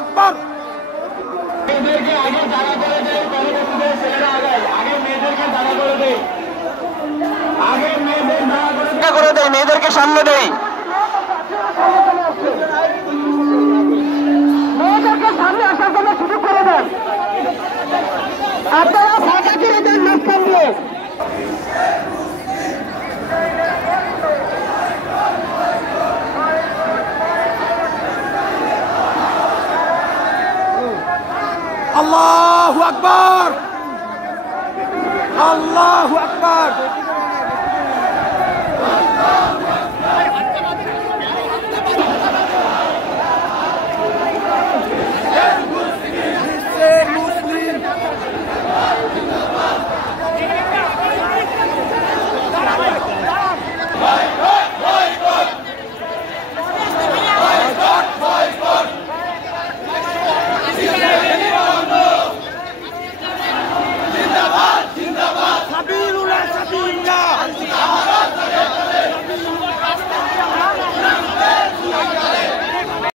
আকবার। মেয়েদেরকে আগে দাঁড়া করে দেয়, পরবর্তীতে ছেলেরা আগায়। আগে মেয়েদেরকে দাঁড়া করে দেয়, আগে মেয়েদের দাঁড়া করে দেয়, মেয়েদেরকে সামনে দেয়। মেয়েদেরকে সামনে আসার জন্য সুযোগ করে দেন। আপনারা ফাঁকা করে দেন মাঝখান দিয়ে। আল্লাহু আকবার, আল্লাহু আকবার।